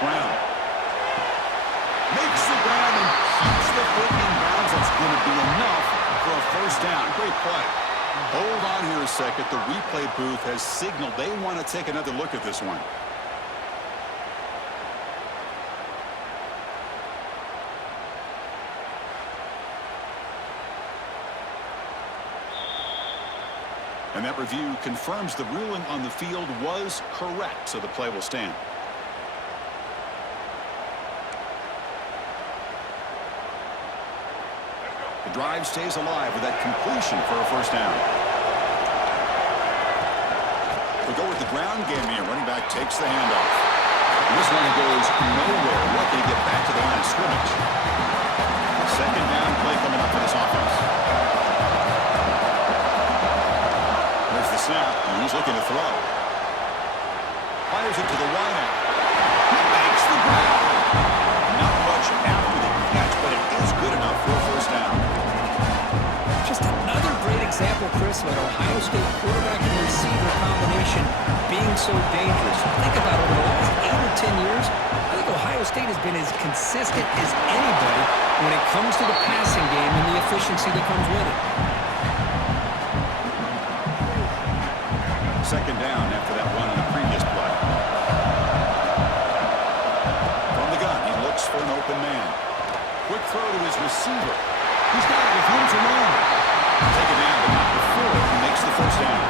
Brown. Makes the grab and keeps the foot in bounds. That's going to be enough for a first down. Great play. Hold on here a second. The replay booth has signaled they want to take another look at this one. And that review confirms the ruling on the field was correct, so the play will stand. The drive stays alive with that completion for a first down. They go with the ground game here. Running back takes the handoff. And this one goes nowhere. Lucky to get back to the line of scrimmage. Second down play coming up for this offense. There's the snap. He's looking to throw. Fires it to the wideout. He makes the grab. Not much after the catch, but it is good enough for a first down. Just another great example, Chris, of an Ohio State quarterback and receiver combination being so dangerous. Think about it, over the last 8 or 10 years, I think Ohio State has been as consistent as anybody when it comes to the passing game and the efficiency that comes with it. Second down after that run on the previous play. From the gun, he looks for an open man. Quick throw to his receiver. He's got it with room to run. Take it down, but not before he makes the first down.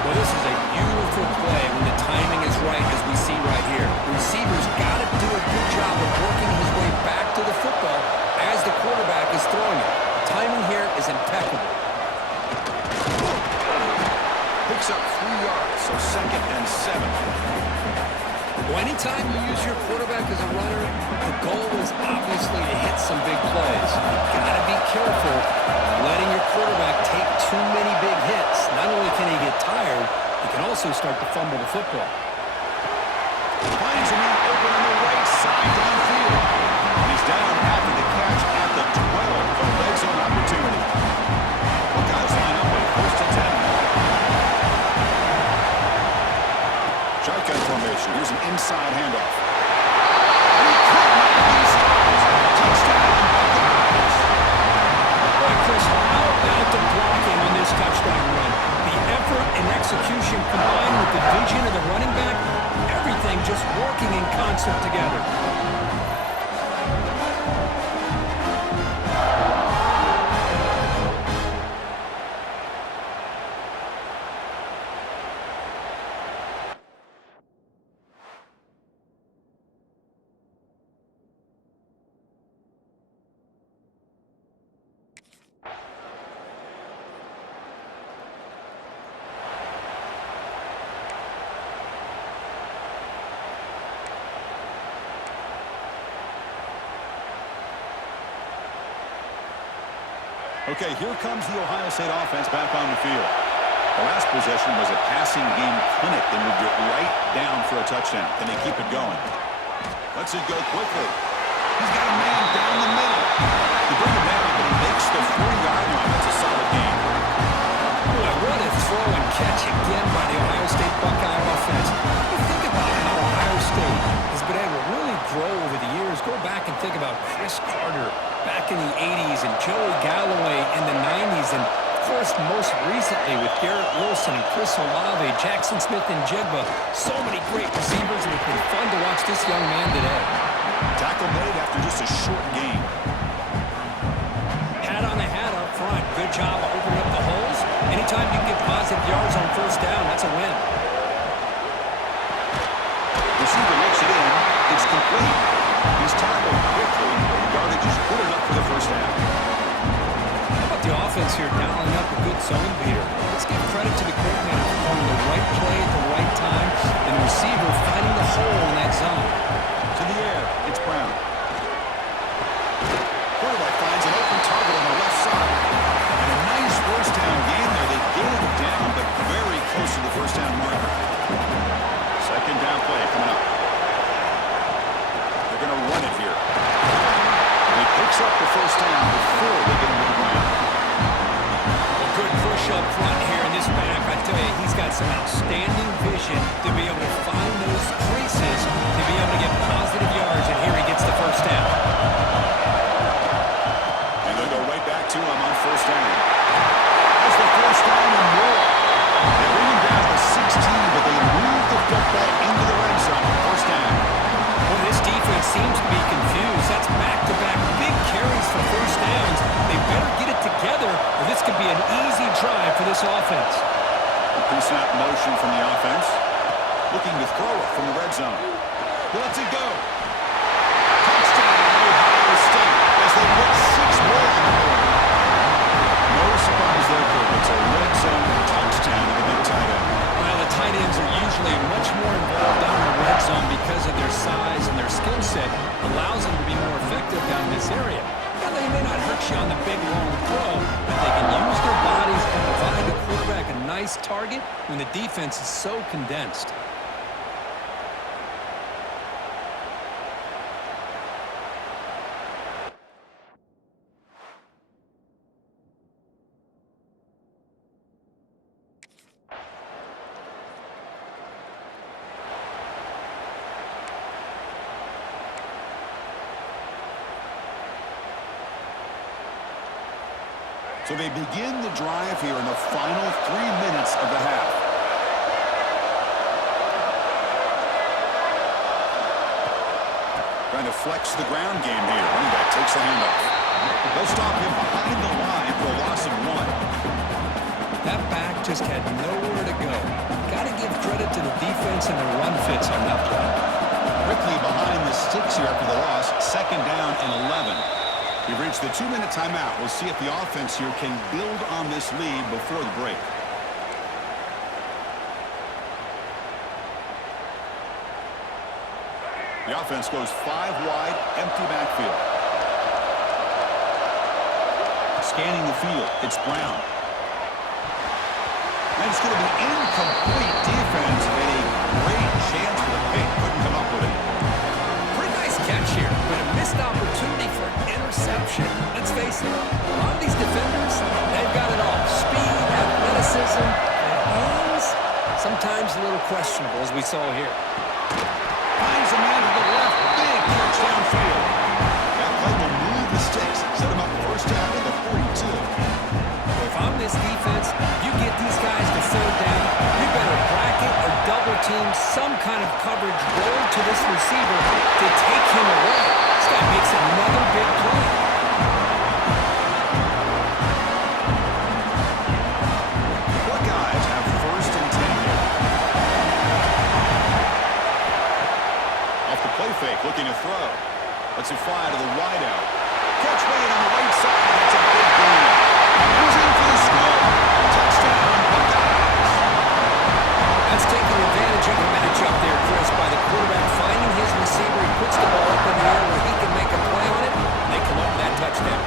Well, this is a beautiful play when the timing is right, as we see right here. The receiver's got to do a good job of working his way back to the football as the quarterback is throwing it. The timing here is impeccable. Picks up 3 yards, so 2nd and 7. Well, anytime you use your quarterback as a runner, the goal is obviously to hit some big plays. You've got to be careful of letting your quarterback take too many big hits. Not only can he get tired, he can also start to fumble the football. Finds a man open on the right side downfield. And he's down after the catch at the 12 for a red zone opportunity. Buckeyes line up on 1st and 10. Shotgun formation. Here's an inside handoff. And he caught one of these times. Touchdown, Buckeyes. Boy, Chris, how about the blocking on this touchdown run? The effort and execution combined with the vision of the running back, everything just working in concert together. Okay, here comes the Ohio State offense back on the field. The last possession was a passing game clinic. They moved it right down for a touchdown. Can they keep it going? Lets it go quickly. He's got a man down the middle. They bring him down, but he makes the 40-yard line. That's a solid game. Boy, what a throw and catch again by the Ohio State Buckeye offense. You think about how Ohio State has been able to really grow over the years. Go back and think about Chris Carter back in the 80s and Joey Galloway in the 90s. And, of course, most recently with Garrett Wilson and Chris Olave, Jackson Smith and Jigba. So many great receivers, and it's been fun to watch this young man today. Tackle made after just a short game. Hat on the hat up front. Good job of opening up the holes. Anytime you can get positive yards on first down, that's a win. Receiver makes it in. It's complete. He's tackled quickly. The yardage is good enough for the first down. How about the offense here dialing up a good zone beater? Let's give credit to the coordinator for calling the right play at the right time and the receiver finding the hole in that zone. To the air, it's Brown. Quarterback finds an open target on the left side. And a nice first down game there. They get it down, but very close to the first down marker. Second down play coming up. They're going to run it here. And he picks up the first down before they get him to the ground. A good push up front here in this back, I tell you, he's got some outstanding vision to be able to find those creases, to be able to get positive yards, and here he gets the first down. And they'll go right back to him on first down. That's the first down and more. They bring him down to 16, but they move the football into the red zone. First down. Well, this defense seems to be confused. That's back-to-back big carries for first downs. They better get it together, or this could be an easy drive for this offense. A pre-snap motion from the offense. Looking to throw it from the red zone. He lets it go. Touchdown, Ohio State, as they put 6 more on the board. No surprise there, Kirk. It's a red zone touchdown to the big tight end. Well, the tight ends are usually much more involved down in the red zone because of their size and their skill set allows them to be more effective down in this area. Now, they may not hurt you on the big, long throw, but they can use their bodies to provide the quarterback a nice target when the defense is so condensed. So they begin the drive here in the final 3 minutes of the half. Trying to flex the ground game here. Running back takes the handoff. They'll stop him behind the line for a loss of 1. That back just had nowhere to go. Got to give credit to the defense and the run fits on that play. Quickly behind the sticks here after the loss. Second down and 11. We've reached the 2-minute timeout. We'll see if the offense here can build on this lead before the break. The offense goes 5 wide, empty backfield. Scanning the field, it's Brown. And it's going to be incomplete defense and a great chance for the pick. Couldn't come up with it. Pretty nice catch here, but a missed opportunity for an interception. Let's face it, a lot of these defenders, they've got it all. Speed, athleticism, and hands, sometimes a little questionable, as we saw here. Finds a man to the left, big catch downfield. That play will move the sticks, set him up first down at the 42. If I'm this defense, you get these guys to third down, you better bracket or double team some kind of coverage roll to this receiver to take him away. This guy makes another big play. Buckeyes have first and 10 here. Off the play fake, looking to throw. Lets it fly to the wideout. Catch made on the right side. That's a big gain. He's in for the score. Touchdown, Buckeyes. That's taking advantage of the matchup there, Chris, by the quarterback finding his receiver. He puts the ball up in the air where he can make a play on it, and they come up with that touchdown.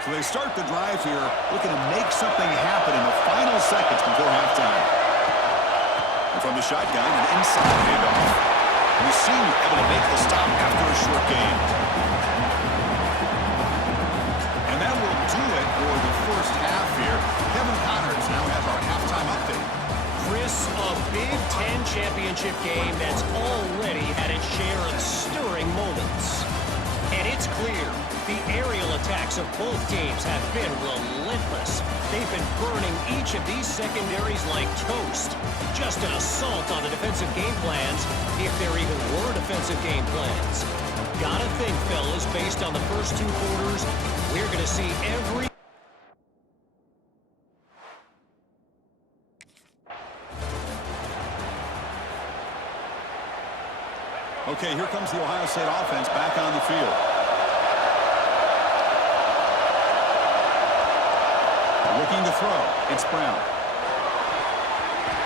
So they start the drive here, looking to make something happen in the final seconds before halftime. And from the shotgun, an inside handoff. And the senior able to make the stop after a short gain. And that will do it for the first half here. Kevin Connors now has our halftime update. Chris, a Big Ten championship game that's already had its share of stirring moments. And it's clear, the aerial attacks of both teams have been relentless. They've been burning each of these secondaries like toast. Just an assault on the defensive game plans, if there even were defensive game plans. Gotta think, fellas, based on the first 2 quarters, we're gonna see every... Okay, here comes the Ohio State offense back on the field. Looking to throw. It's Brown.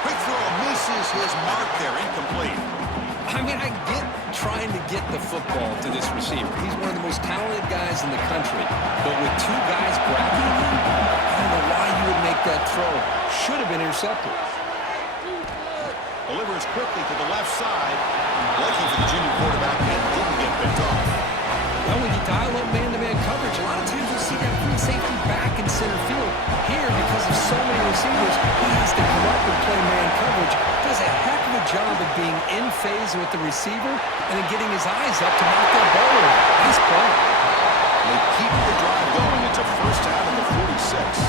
Quick throw misses his mark there. Incomplete. mean, I get trying to get the football to this receiver. He's one of the most talented guys in the country. But with two guys grabbing him, I don't know why you would make that throw. Should have been intercepted. Delivers quickly to the left side. Lucky for the junior quarterback and didn't get picked off. Well, when you dial up man-to-man coverage, a lot of times you'll see that free safety back in center field. Here, because of so many receivers, he has to come up and play man coverage. Does a heck of a job of being in phase with the receiver and then getting his eyes up to knock that ball away. Nice play. They keep the drive going. It's a first down at the 46.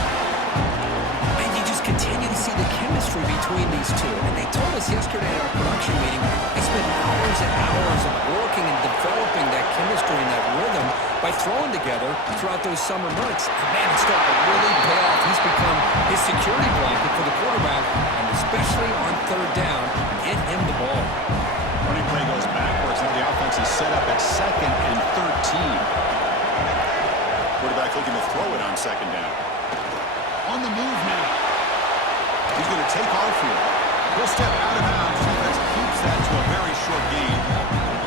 And you just continue to see the chemistry between these two. And they told us yesterday at our production meeting, they spent hours and hours of working and developing that chemistry and that rhythm by throwing together throughout those summer months. And man, it's starting to really pay off. He's become his security blanket for the quarterback, and especially on third down, get him the ball. Running play goes backwards, and the offense is set up at 2nd and 13. Quarterback looking to throw it on 2nd down. On the move now. He's going to take off here. He'll step out of bounds. Defense keeps that to a very short gain.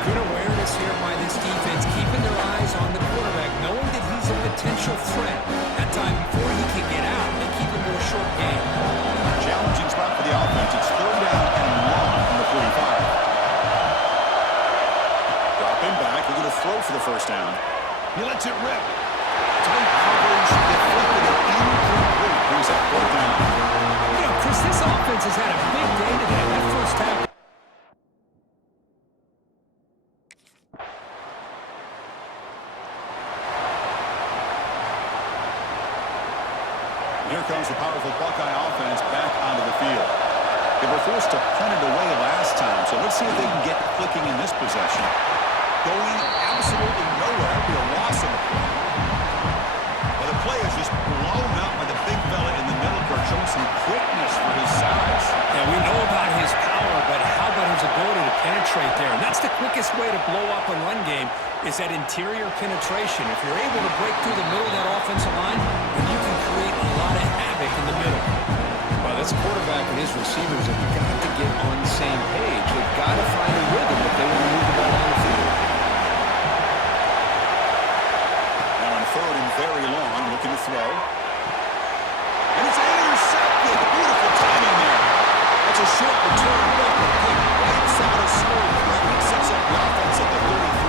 Good awareness here by this defense, keeping their eyes on the quarterback, knowing that he's a potential threat. That time before he can get out, they keep him to a short gain. Challenging spot for the offense. It's 3rd down and long from the 45. Dropping back. We're going to throw for the first down. He lets it rip. Tight coverage. Deflected it incomplete. Brings up 4th down. You know, Chris, this offense has had a big day today. That first half. Here comes the powerful Buckeye offense back onto the field. They were forced to punt it away last time, so let's see if they can get clicking in this possession. Going absolutely nowhere. That'd be a loss in the play. Well, the play is just blown up by the big fella in the middle, Kirk, showing some quickness for his size. Yeah, we know about his power, but how about his ability to penetrate there? And that's the quickest way to blow up a run game is that interior penetration. If you're able to break through the middle of that offensive line, then you can create a lot of havoc in the middle. Well, this quarterback and his receivers have got to get on the same page. They've got to find a rhythm if they want to move the ball down the field. Now on 3rd and very long, looking to throw. And it's intercepted. Beautiful timing there. That's a short return. But the pick wipes out a scoring threat and sets up the offense at the 33.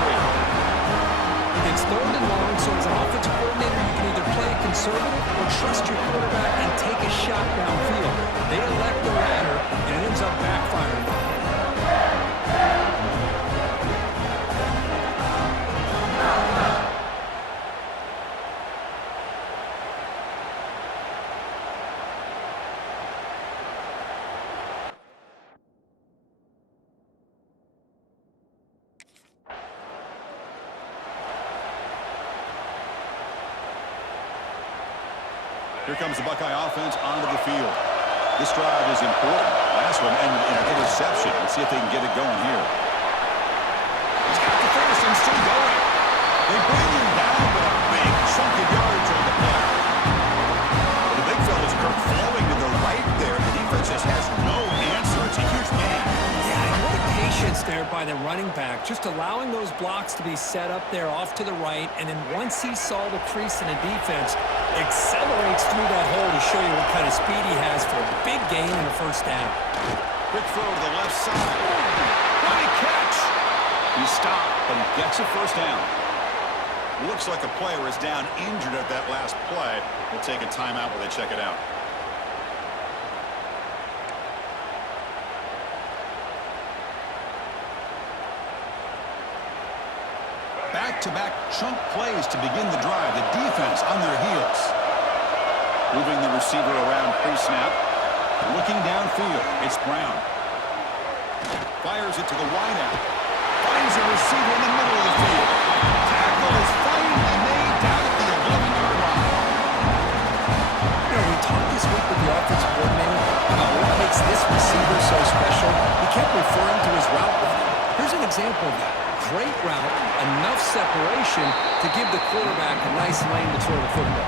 It's 3rd and long, so as an offensive coordinator, you can either play it conservative or trust your quarterback and take a shot downfield. They elect the latter, and it ends up backfiring. Here comes the Buckeye offense onto the field. This drive is important. Last one ended in an interception. Let's see if they can get it going here. He's got the first and still going. They bring him down with a big chunk of yards on the play. The big fella's Kirk flowing to the right there. The defense just has no answer. It's a huge gain. Yeah, and what a patience there by the running back, just allowing those blocks to be set up there off to the right, and then once he saw the crease in the defense, accelerates through that hole to show you what kind of speed he has for a big gain and a first down. Quick throw to the left side. Nice catch. He stopped, but he gets a first down. Looks like a player is down injured at that last play. We'll take a timeout while they check it out. Back-to-back chunk plays to begin the drive. The defense on their heels. Moving the receiver around pre-snap. Looking downfield. It's Brown. Fires it to the wideout. Finds a receiver in the middle of the field. Tackle is finally made down at the 11-yard line. You know, we talked this week with the offensive coordinator about what makes this receiver so special. He kept referring to his route running. Here's an example of that. Great route, enough separation to give the quarterback a nice lane to throw the football.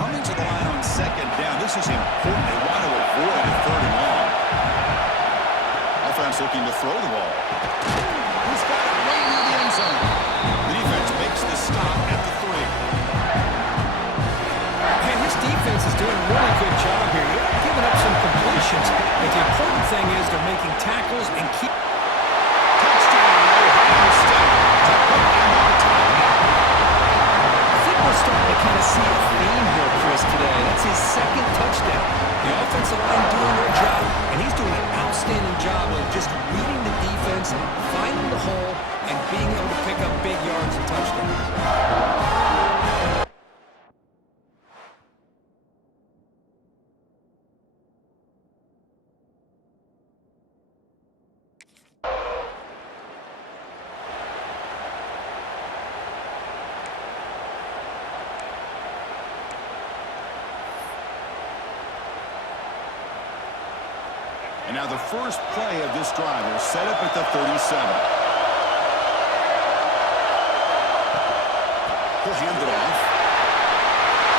Coming to the line on 2nd down. This is important. They want to avoid a 3rd and long. He's looking to throw the ball. He's got it way near the end zone. The defense makes the stop at the 3. Man, this defense is doing a really good job here. They're giving up some completions, but the important thing is they're making tackles and keep... Touchdown, Ohio State. To put them on top now. I think we're starting to kind of see a theme here, Chris, today. That's his second touchdown. The offensive line doing their job, and he's doing an outstanding job of just reading the defense, finding the hole, and being able to pick up big yards and touchdowns. And now the first play of this drive is set up at the 37. He'll hand it off.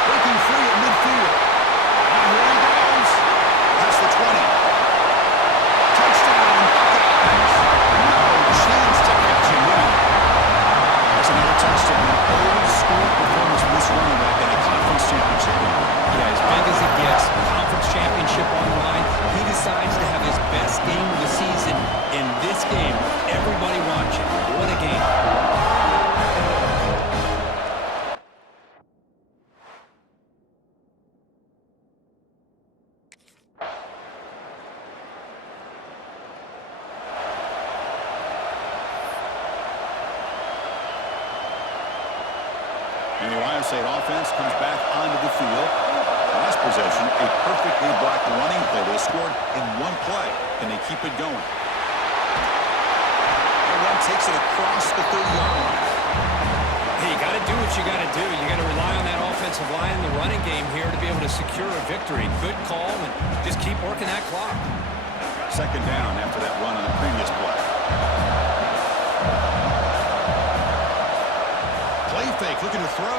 Breaking free at midfield. And here he goes. That's the 20. Touchdown, Buckeyes. No chance to catch him now. That's another touchdown. An old school performance from this running back in a conference championship game. Yeah, as big as it gets, conference championship on the line, he decides to have his best game of the season in this game. Everybody watching. What a game. And the Ohio State offense comes back onto the field. Last possession, a perfectly blocked running play. They scored in one play, and they keep it going. The run takes it across the 30-yard line. Hey, you got to do what you got to do. You got to rely on that offensive line in the running game here to be able to secure a victory. Good call, and just keep working that clock. Second down after that run on the previous play. Play fake, looking to throw.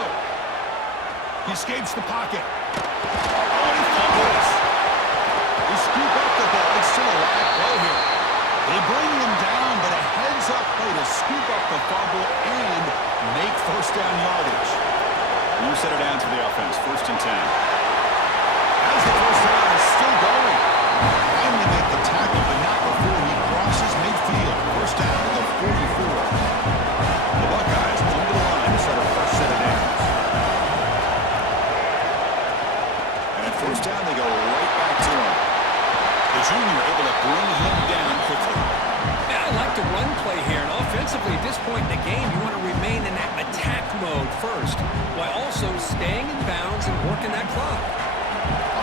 He escapes the pocket. Oh, he fumbles. They scoop up the ball. It's still a live play here. They bring him down, but a heads-up play to scoop up the fumble and make first down yardage. You set it down to the offense. 1st and 10. As the first down is still going. Finally make the tackle, but not before he crosses midfield. First down to the 44. The Buckeyes come to the line to start a first set of downs. And at first down, they go right back to him. The junior able to bring him down quickly. Now, I like the run play here, and offensively at this point in the game, you want to remain in that attack mode first, while also staying in bounds and working that clock.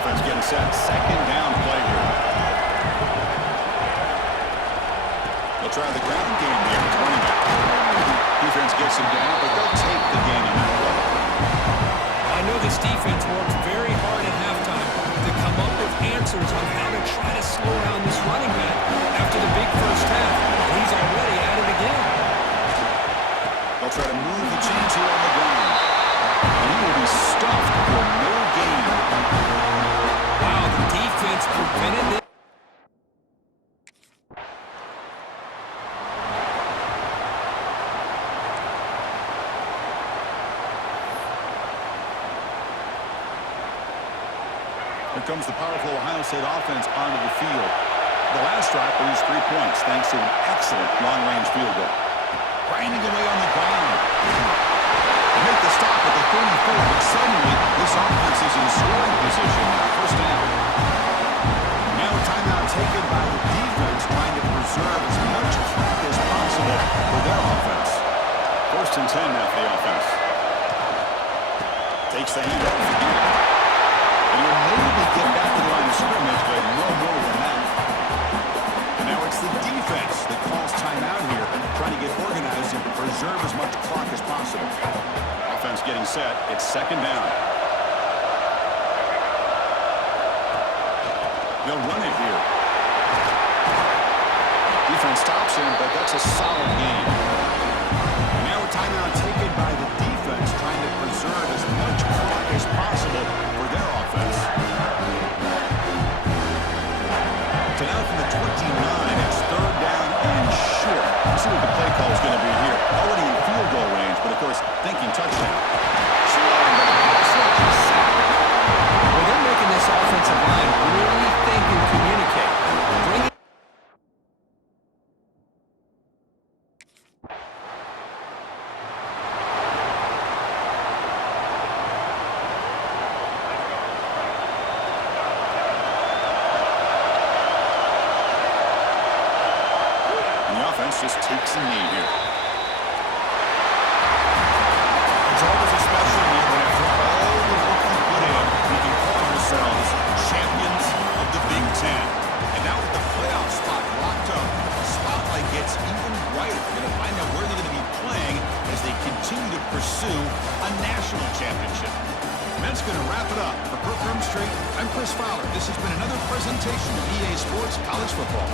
Offense getting set. Second down play here. They'll try the ground game here. It's running back. Defense gets him down, but they'll take the game on that play. I know this defense worked very hard at halftime to come up with answers on how to try to slow down this running back after the big first half. And he's already at it again. They'll try to move the chains here on the ground. And he will be stuffed for no gain. Wow, the defense prevented it. Here comes the powerful Ohio State offense onto the field. The last drive produced 3 points thanks to an excellent long-range field goal. Grinding away on the ground. They make the stop at the 34, but suddenly this offense is in scoring position now. First down. Now a timeout taken by the defense, trying to preserve as much clock as possible for their offense. 1st and 10 now for the offense. Takes the handoff again. And he'll maybe get back to the line of scrimmage, but no more than that. And now it's the defense that calls timeout here, trying to get organized and preserve as much clock as possible. Offense getting set. It's second down. They'll run it here. Defense stops him, but that's a solid game. And now a timeout taken by the defense, trying to preserve as much clock as possible for their offense. So now from the 29, it's 3rd down. thinking touchdown. Well, they're making this offensive line really think and communicate. Bring it. And the offense just takes a knee here. It's always a special moment after all the work you put in. We can call ourselves champions of the Big Ten. And now with the playoff spot locked up, the spotlight gets even brighter. We're going to find out where they're going to be playing as they continue to pursue a national championship. And that's going to wrap it up. For Kirk Street, I'm Chris Fowler. This has been another presentation of EA Sports College Football.